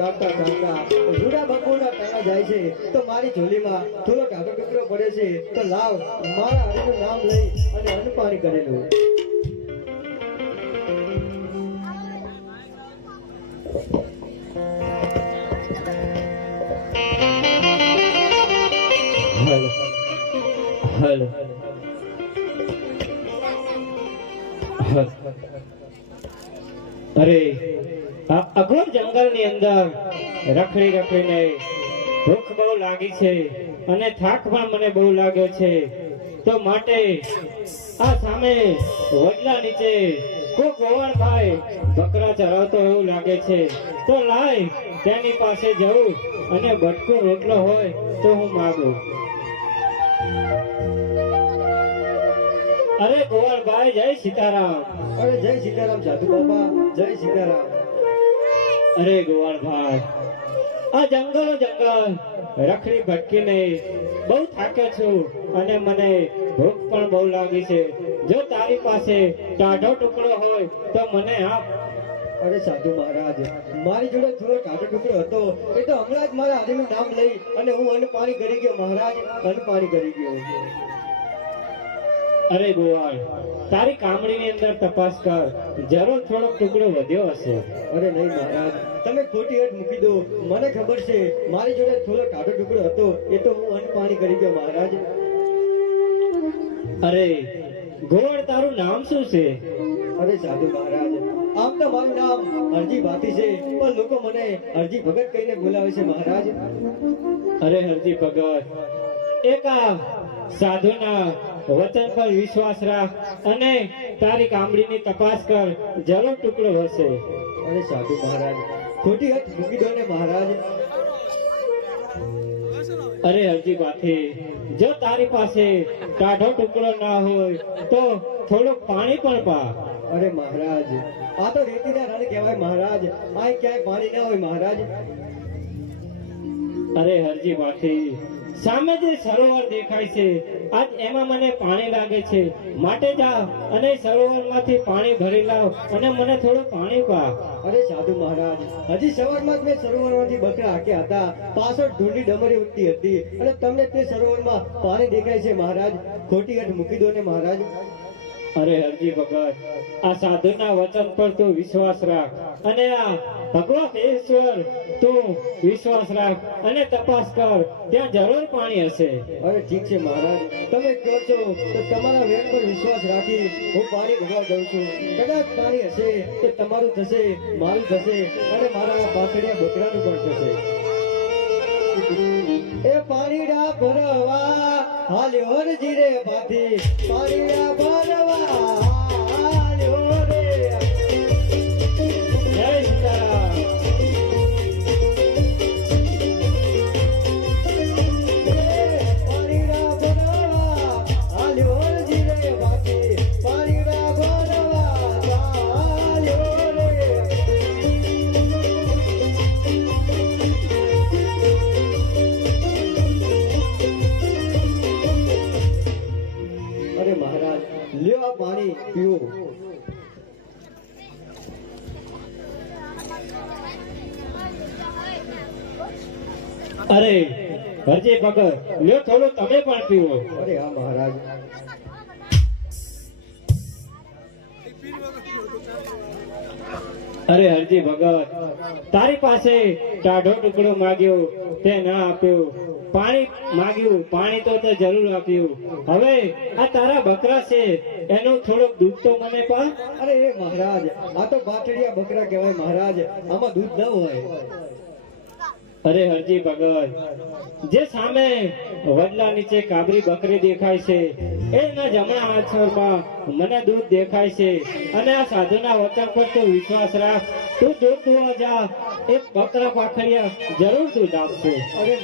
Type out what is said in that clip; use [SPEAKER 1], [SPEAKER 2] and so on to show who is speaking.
[SPEAKER 1] બકરા ચાલતા જુડા બકુના ટાણા જાય છે. તો મારી ઝોલીમાં થોડો કાગળ ટુકડો પડે છે. તો લાવ, મારા હરિનું નામ લઈ અને અન્નપાણી કરેલું
[SPEAKER 2] હલો. અરે અઘોર જંગલની અંદર રખડી રખડીને ભૂખ બહુ લાગી છે અને થાક પણ મને બહુ લાગ્યો છે. તો માટે આ સામે વડલા નીચે કોઈ ગોવાળભાઈ બકરા ચરાવતો એવું લાગે છે. તો લાય, તેની પાસે જવું અને બટકો રોટલો હોય તો હું માગું. અરે ગોવાળભાઈ જય સીતારામ.
[SPEAKER 1] અરે જય સીતારામ સાધુ બાબા જય સીતારામ.
[SPEAKER 2] અરે ગોવાળભાઈ આ જંગલો જંગલ, રખડી ભટકીને બહુ થાકે છું અને મને ભૂખ પણ બહુ લાગી છે. જો તારી પાસે ટાઢો ટુકડો હોય તો મને આપ.
[SPEAKER 1] અરે સાધુ મહારાજ, મારી જોડે થોડો ટાઢો ટુકડો હતો, એ તો હમણાં જ મારા હરિનું નામ લઈ અને હું અન્ન પાણી કરી ગયો, મહારાજ અન્ન પાણી કરી ગયો.
[SPEAKER 2] અરે ગોવાળ તારી કામડીની અંદર તપાસ કર. જરૂર થોડો ટુકડો વધ્યો હશે.
[SPEAKER 1] અરે નહીં મહારાજ તમે ખોટી હટ મૂકી દો. મને ખબર છે મારી જોડે થોડો કાઢો ટુકડો હતો. એ તો હું અન્ન પાણી કરી ગયો મહારાજ.
[SPEAKER 2] અરે ગોવાળ તારું નામ શું છે?
[SPEAKER 1] અરે સાધુ મહારાજ આમ તો મારું નામ અરજી ભાતી છે પણ લોકો મને અરજી ભગત કહીને બોલાવે છે મહારાજ.
[SPEAKER 2] અરે હરજી ભગત એક આ સાધુના વચન પર વિશ્વાસ રાખ અને તારી કામડીની તપાસ કર. જરૂર ટુકડો હશે.
[SPEAKER 1] અરે સાધુ મહારાજ ખોટી હટ મૂકી દો ને મહારાજ.
[SPEAKER 2] અરે અરજી બાથી જો તારી પાસે ટાઢો ટુકડો ના હોય તો થોડુંક પાણી પણ પા.
[SPEAKER 1] અરે મહારાજ આ તો રેતીના રણ કહેવાય મહારાજ. આ ક્યાંય પાણી ના હોય મહારાજ.
[SPEAKER 2] અરે હરજી બાથી સામે જે સરોવર દેખાય છે. આજ એમાં મને પાણી લાગે છે. માટે જા અને સરોવરમાંથી પાણી ભરી લાવ અને મને થોડું પાણી પા.
[SPEAKER 1] અરે સાધુ મહારાજ, હજી સવારમાં જ મેં સરોવરમાંથી બકરા હાંક્યા હતા. પાછળ ઢૂંઢી ડમરી ઉઠતી હતી. અને તમને તે સરોવરમાં પાણી દેખાય છે મહારાજ? ખોટી હટ મૂકી દો ને મહારાજ.
[SPEAKER 2] અરે હરજી ભગત આ સાધુના વચન પર તું વિશ્વાસ રાખ. અને આ ભગવાન ઈશ્વર, તું વિશ્વાસ રાખ અને તપાસ કર. ત્યાં જરૂર પાણી હશે.
[SPEAKER 1] અરે ઠીક છે મહારાજ. તમે કહો છો તો તમારા વેણ પર વિશ્વાસ રાખી હું પાણી ભરવા જાઉં છું. કદાચ પાણી હશે તો તમારું થશે, મારું થશે અને મારા પાછળિયા બકરાનું પણ થશે. એ પાણીડા ભરવા હાલ્યો જીરે બાથી પાણીડા ભરવા આ પાણી પીવો
[SPEAKER 2] અરે હરજી ભગત લ્યો થોડું તમે પણ પીવો
[SPEAKER 1] અરે હા મહારાજ.
[SPEAKER 2] અરે હરજી ભગત, તારી પાસે ટાઢો ટુકડો માગ્યો, તે ના આપ્યો. પાણી માગ્યું, પાણી તો તે જરૂર આપ્યું. હવે આ તારા બકરા છે, એનું થોડુંક દૂધ તો મને પા
[SPEAKER 1] અરે એ મહારાજ, આ તો બાટડિયા બકરા કહેવાય મહારાજ. આમાં દૂધ ન હોય.
[SPEAKER 2] અરે હરજી ભગત, જે સામે વડલા નીચે કાબરી બકરી દેખાય છે એના જમણા આછળમાં મને દૂધ દેખાય છે. અને આ સાધુના વચન પર તું વિશ્વાસ રાખ. તું દૂધ ધોવા જા એ પત્ર પાખડિયા જરૂર દૂધ આપશે
[SPEAKER 1] અરે